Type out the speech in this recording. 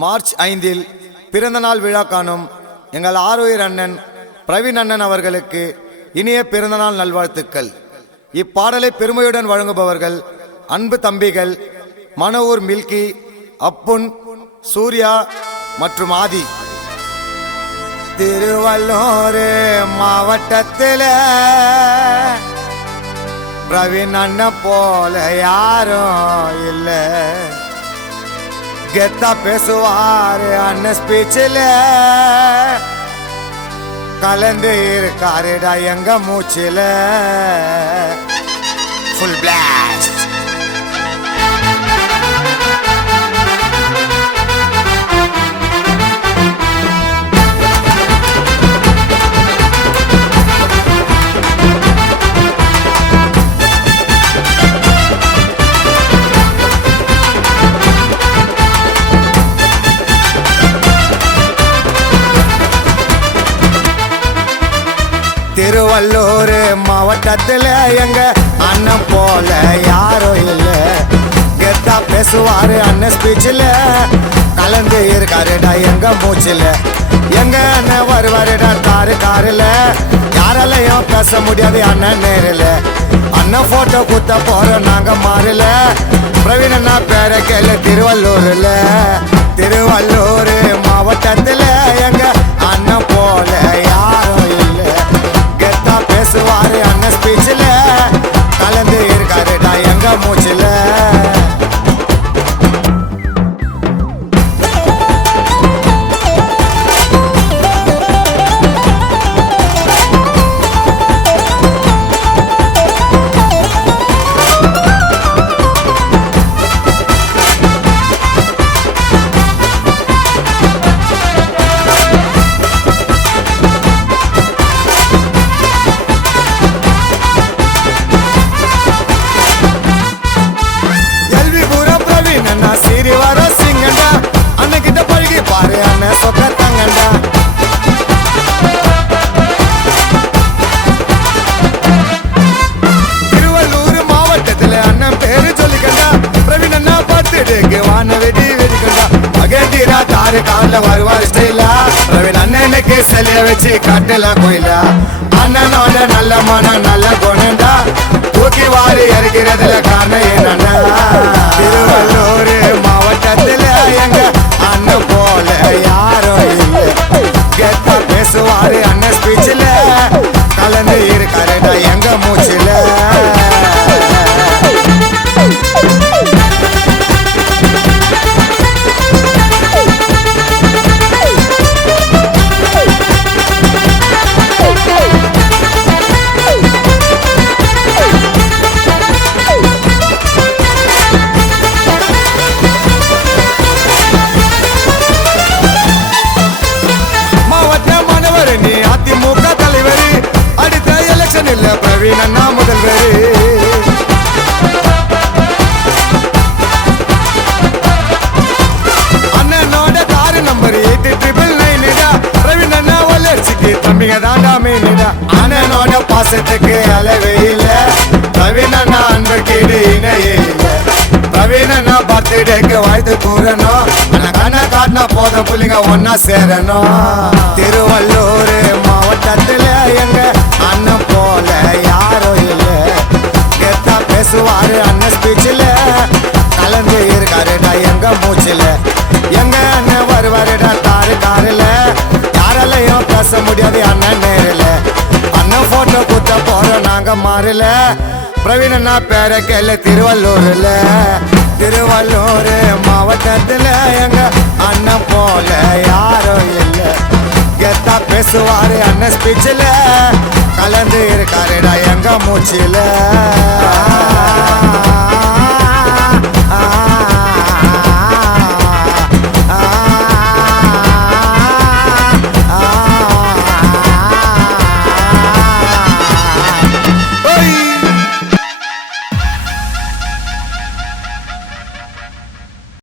March 5 பிறந்தநாள் விழா காணும் எங்கள் ஆரோயர் அண்ணன் பிரவீன் அண்ணன் அவர்களுக்கு இனிய பிறந்தநாள் நல்வாழ்த்துக்கள். இப்பாடலை பெருமையுடன் வழங்குபவர்கள் அன்பு தம்பிகள் மனோர் மில்கி, அப்புன், சூர்யா மற்றும் ஆதி. திருவள்ளூர் மாவட்டத்தில் பிரவீன் அண்ணன் போல யாரும் இல்லை. கெத்தா பேசுவாரு அண்ணன் ஸ்பீச்சில், கலந்து இருக்காருடா எங்க மூச்சில். Full blast. திருவள்ளூர் மாவட்டத்தில் எங்க அண்ணன் போல யாரும் இல்லை. கெத்தா பேசுவாரு அண்ணன் ஸ்பீச்சில், கலந்து இருக்காருடா எங்க மூச்சில். எங்க அண்ணன் வருவாருடா காரில், யாராலையும் பேச முடியாது அண்ணன் நேரில். அண்ணன் போட்டோ குத்த போறோம் நாங்க மாறல. பிரவீன் அண்ணா பேர கேளு திருவள்ளூர்ல. திருவள்ளூர் மாவட்டத்தில் எங்க அண்ணன் போல யாரும் இல்லை. கெத்தா பேசுவாரு அண்ணன் ஸ்பீச்சில், கலந்து இருக்காருடா எங்க மூச்சில். திருவள்ளூர் மாவட்டத்தில் அண்ணன் பேரு சொல்லிக்கண்டா. பிரவீன் அண்ணா பர்த்டேக்கு வான வெடி வெடிக்கண்டா. மகேந்திரா தாரு காலில் வருவார் ஸ்டைலா. பிரவீன் அண்ணனுக்கு சிலைய வச்சு காட்டலாம் கோயிலா. அண்ணனோட நல்ல மனம் நல்ல குணண்டா. தூக்கி வாரி இறக்கிறதுல காரணம் என்னண்டா. திருவள்ளூர் மாவட்டத்தில் எங்க அண்ணன் போல யாரும் இல்லை. கெத்தா பேசுவாரு அண்ணன் ஸ்பீச்சில், கலந்து இருக்காருடா எங்க மூச்சில். பிரவீன் அண்ணா முதல்வர். அண்ணனோட காரு நம்பர் 8999. பிரவீன் அண்ணா வளர்ச்சிக்கு தம்பிங்க தாண்டா மீனிடா. அண்ணனோட பாசத்துக்கு அளவே இல்லை. பிரவீன் அண்ணா அன்புக்கு இணையே இல்லை. பிரவீன் அண்ணா பர்த்டேக்கு வாழ்த்து கூறணும். ஆனா கண்ணை காட்டினா போதும் புள்ளிங்க ஒன்னா சேரணும். திருவள்ளூர் மாவட்டத்தில் எங்க அண்ணன் போல யாரும் இல்லை. கெத்தா பேசுவாரு அண்ணன் ஸ்பீச்சில், கலந்து இருக்காருடா எங்க மூச்சில். எங்க அண்ணன் வருவாருடா காரில், யாராலையும் பேச முடியாது அண்ணன் நேரில். அண்ணன் போட்டோ குத்த போறோம் நாங்க மாறல. பிரவீன் அண்ணா பேர கேளு திருவள்ளூர்ல. திருவள்ளூர் மாவட்டத்தில் எங்க அண்ணன் போல யாரும் இல்லை. கெத்தா பேசுவாரு அண்ணன் ஸ்பீச்சில், கலந்து இருக்காருடா எங்க மூச்சில்.